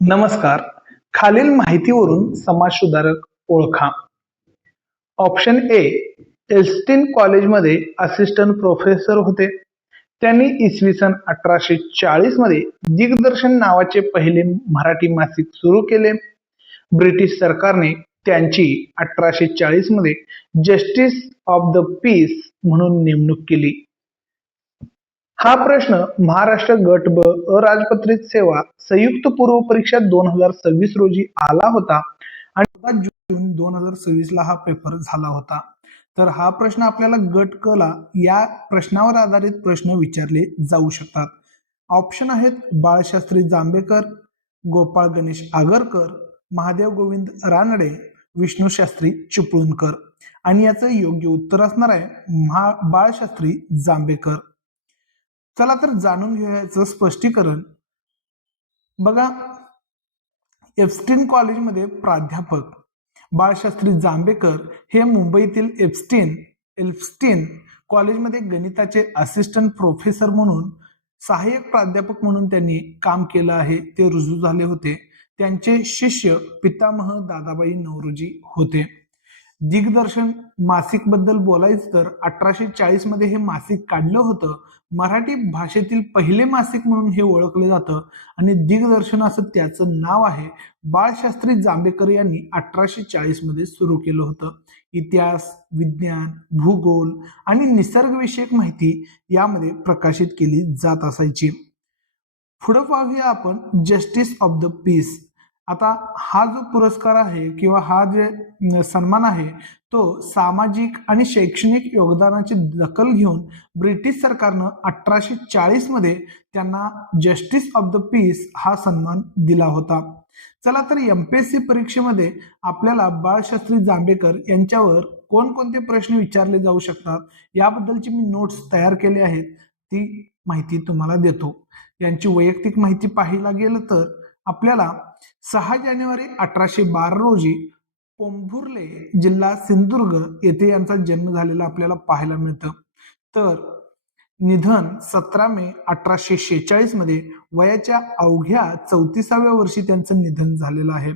नमस्कार. खालील माहितीवरून समाजसुधारक ओळखा. ऑप्शन ए, एल्स्टिन कॉलेजमध्ये असिस्टंट प्रोफेसर होते. त्यांनी इसवी सन 1840 मध्ये दिग्दर्शन नावाचे पहिले मराठी मासिक सुरू केले. ब्रिटिश सरकारने त्यांची 1840 मध्ये जस्टिस ऑफ द पीस म्हणून नेमणूक केली. हा प्रश्न महाराष्ट्र गट ब अराजपत्रित सेवा संयुक्त पूर्व परीक्षा 2026 रोजी आला होता आणि 14 जून 2026 ला हा पेपर झाला होता. तर हा प्रश्न आपल्याला गट क ला या प्रश्नावर आधारित प्रश्न विचारले जाऊ शकतात. ऑप्शन आहेत बाळशास्त्री जांभेकर, गोपाळ गणेश आगरकर, महादेव गोविंद रानडे, विष्णू शास्त्री चिपळूणकर. आणि याचं योग्य उत्तर असणार आहे बाळशास्त्री जांभेकर. चला तर जाणून घ्यायचं स्पष्टीकरण. बघा, एप्स्टिन कॉलेजमध्ये प्राध्यापक बाळशास्त्री जांभेकर हे मुंबईतील एल्स्टिन कॉलेजमध्ये गणिताचे असिस्टंट प्रोफेसर म्हणून सहाय्यक प्राध्यापक म्हणून त्यांनी काम केलं आहे. ते रुजू झाले होते. त्यांचे शिष्य पितामह दादाबाई नौरोजी होते. दिग्दर्शन मासिक बद्दल बोलायचं तर 1840 मध्ये हे मासिक काढलं होतं. मराठी भाषेतील पहिले मासिक म्हणून हे ओळखलं जातं आणि दिग्दर्शन असं त्याचं नाव आहे. बाळशास्त्री जांभेकर यांनी 1840 मध्ये सुरू केलं होतं. इतिहास, विज्ञान, भूगोल आणि निसर्गविषयक माहिती यामध्ये प्रकाशित केली जात असायची. पुढे पाहूया आपण जस्टिस ऑफ द पीस. आता हा जो पुरस्कार आहे किंवा हा जे सन्मान आहे तो सामाजिक आणि शैक्षणिक योगदानाची दखल घेऊन ब्रिटिश सरकारनं 1840 मध्ये त्यांना जस्टिस ऑफ द पीस हा सन्मान दिला होता. चला तर एमपीएससी परीक्षेमध्ये आपल्याला बाळशास्त्री जांभेकर यांच्यावर कोणकोणते प्रश्न विचारले जाऊ शकतात याबद्दलची मी नोट्स तयार केले आहेत. ती माहिती तुम्हाला देतो. यांची वैयक्तिक माहिती पाहायला गेलं तर आपल्याला 6 जानेवारी 1812 रोजी पोंभुर्ले जिल्हा सिंधुदुर्ग येथे यांचा जन्म झालेला आपल्याला पाहायला मिळतं. तर निधन 17 मे 1846 मध्ये वयाच्या अवघ्या 34व्या वर्षी त्यांचं निधन झालेलं आहे.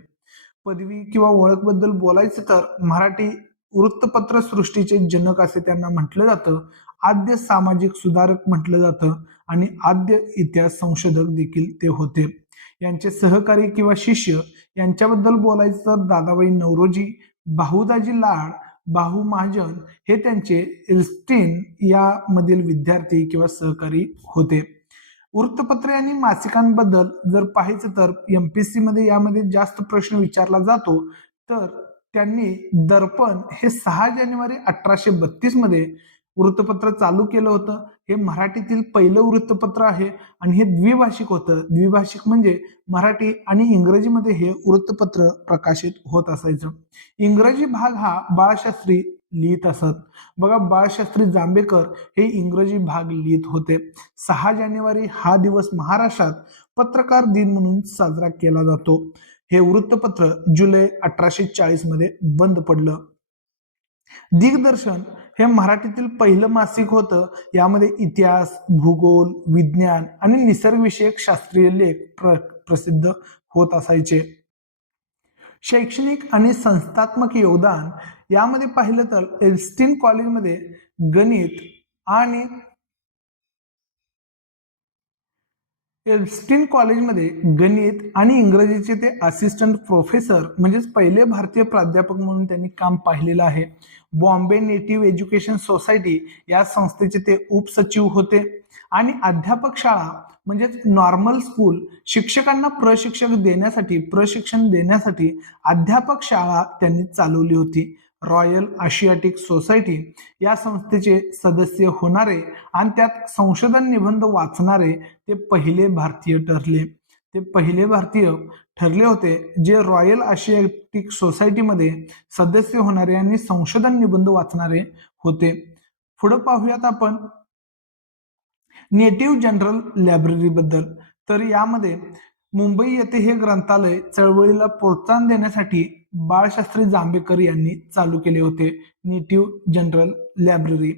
पदवी किंवा ओळख बद्दल बोलायचं तर मराठी वृत्तपत्र सृष्टीचे जनक असे त्यांना म्हटलं जातं. आद्य सामाजिक सुधारक म्हटलं जातं आणि आद्य इतिहास संशोधक देखील ते होते. यांचे सहकारी किंवा शिष्य यांच्याबद्दल बोलायचं तर दादाबाई नौरोजी, बाहुदाजी लाड, बाहू महाजन हे त्यांचे एल्स्टिन यामधील विद्यार्थी किंवा सहकारी होते. वृत्तपत्रे आणि मासिकांबद्दल जर पाहायचं तर एमपीएससी मध्ये यामध्ये जास्त प्रश्न विचारला जातो. तर त्यांनी दर्पण हे 6 जानेवारी 1832 मध्ये वृत्तपत्र चालू केलं होतं. हे मराठीतील पहिलं वृत्तपत्र आहे आणि हे द्विभाषिक होतं. द्विभाषिक म्हणजे मराठी आणि इंग्रजीमध्ये हे वृत्तपत्र प्रकाशित होत असायचं. इंग्रजी भाग हा बाळशास्त्री लिहित असत. बघा, बाळशास्त्री जांभेकर हे इंग्रजी भाग लिहित होते. 6 जानेवारी हा दिवस महाराष्ट्रात पत्रकार दिन म्हणून साजरा केला जातो. हे वृत्तपत्र जुलै 1840 मध्ये बंद पडलं. दिग्दर्शन हे मराठीतील पहिलं मासिक होतं. यामध्ये इतिहास, भूगोल, विज्ञान आणि निसर्गविषयक शास्त्रीय लेख प्रसिद्ध होत असायचे. शैक्षणिक आणि संस्थात्मक योगदान यामध्ये पाहिलं तर एल्स्टिन कॉलेजमध्ये गणित आणि एल्स्टिन कॉलेजमध्ये गणित आणि इंग्रजीचे ते असिस्टंट प्रोफेसर म्हणजेच पहिले भारतीय प्राध्यापक म्हणून त्यांनी काम पाहिलेलं आहे. बॉम्बे नेटिव्ह एज्युकेशन सोसायटी या संस्थेचे ते उपसचिव होते आणि अध्यापक शाळा म्हणजेच नॉर्मल स्कूल शिक्षकांना प्रशिक्षण देण्यासाठी अध्यापक शाळा त्यांनी चालवली होती. रॉयल आशियाटिक सोसायटी या संस्थेचे सदस्य होणारे आणि त्यात संशोधन निबंध वाचणारे ते पहिले भारतीय ठरले होते जे रॉयल आशियाटिक सोसायटीमध्ये सदस्य होणारे आणि संशोधन निबंध वाचणारे होते. पुढे पाहूयात आपण नेटिव्ह जनरल लायब्ररी बद्दल. तर यामध्ये मुंबई येथे हे ग्रंथालय चळवळीला प्रोत्साहन देण्यासाठी बाळशास्त्री जांभेकर यांनी चालू केले होते. नेटिव्ह जनरल लायब्ररी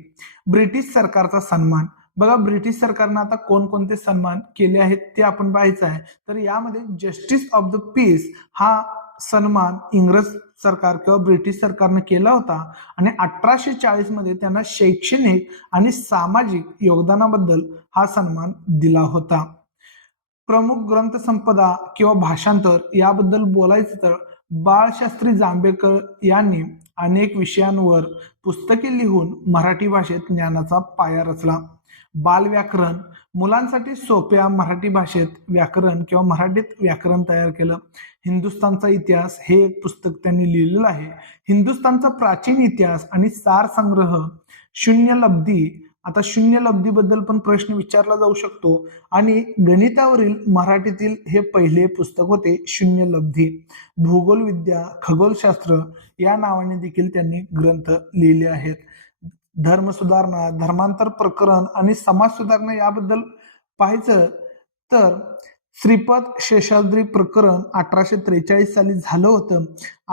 ब्रिटिश सरकारचा सन्मान बघा ब्रिटिश सरकारनं आता कोणकोणते सन्मान केले आहेत ते आपण पाहायचं आहे. तर यामध्ये जस्टिस ऑफ द पीस हा सन्मान इंग्रज सरकार किंवा ब्रिटिश सरकारनं केला होता आणि 1840 मध्ये त्यांना शैक्षणिक आणि सामाजिक योगदानाबद्दल हा सन्मान दिला होता. प्रमुख ग्रंथ संपदा किंवा भाषांतर याबद्दल बोलायचं तर बाळशास्त्री जांभेकर यांनी अनेक विषयांवर पुस्तके लिहून मराठी भाषेत ज्ञानाचा पाया रचला. बालव्याकरण मुलांसाठी सोप्या मराठी भाषेत व्याकरण किंवा मराठीत व्याकरण तयार केलं. हिंदुस्थानचा इतिहास हे एक पुस्तक त्यांनी लिहिलेलं आहे. हिंदुस्थानचा प्राचीन इतिहास आणि सार संग्रह. शून्य लब्धी, आता शून्य लब्धीबद्दल पण प्रश्न विचारला जाऊ शकतो आणि गणितावरील मराठीतील हे पहिले पुस्तक होते शून्य लब्धी. भूगोलविद्या, खगोलशास्त्र या नावाने देखील त्यांनी ग्रंथ लिहिले आहेत. धर्म सुधारणा, धर्मांतर प्रकरण आणि समाज सुधारणा याबद्दल पाहायचं तर श्रीपद शेषाद्री प्रकरण 1843 साली झालं होतं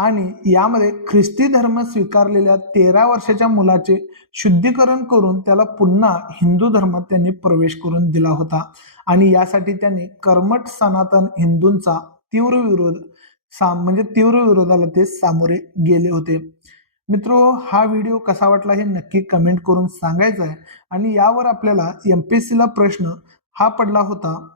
आणि यामध्ये ख्रिस्ती धर्म स्वीकारलेल्या 13 वर्षाच्या मुलाचे शुद्धीकरण करून त्याला पुन्हा हिंदू धर्मात त्यांनी प्रवेश करून दिला होता आणि यासाठी त्यांनी कर्मठ सनातन हिंदूंचा तीव्र विरोधाला ते सामोरे गेले होते. मित्रो, हा व्हिडिओ कसा वाटला हे नक्की कमेंट करून सांगायचं आहे आणि यावर आपल्याला एमपीएससी ला प्रश्न हा पडला होता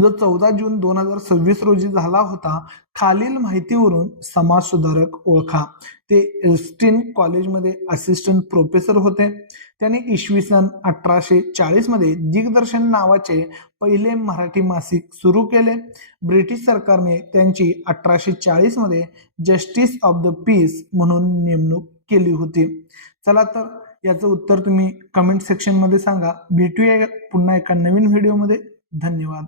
जो 14 जून 2026 रोजी झाला होता. खालील माहितीवरून समाज सुधारक ओळखा. ते एल्स्टिन कॉलेजमध्ये असिस्टंट प्रोफेसर होते. त्यांनी इसवी सन 1840 मध्ये दिग्दर्शन नावाचे पहिले मराठी मासिक सुरू केले. ब्रिटिश सरकारने त्यांची 1840 मध्ये जस्टिस ऑफ द पीस म्हणून नेमणूक केली होती. चला तर याचं उत्तर तुम्ही कमेंट सेक्शन मध्ये सांगा. भेटूया पुन्हा एका नवीन व्हिडिओमध्ये. धन्यवाद.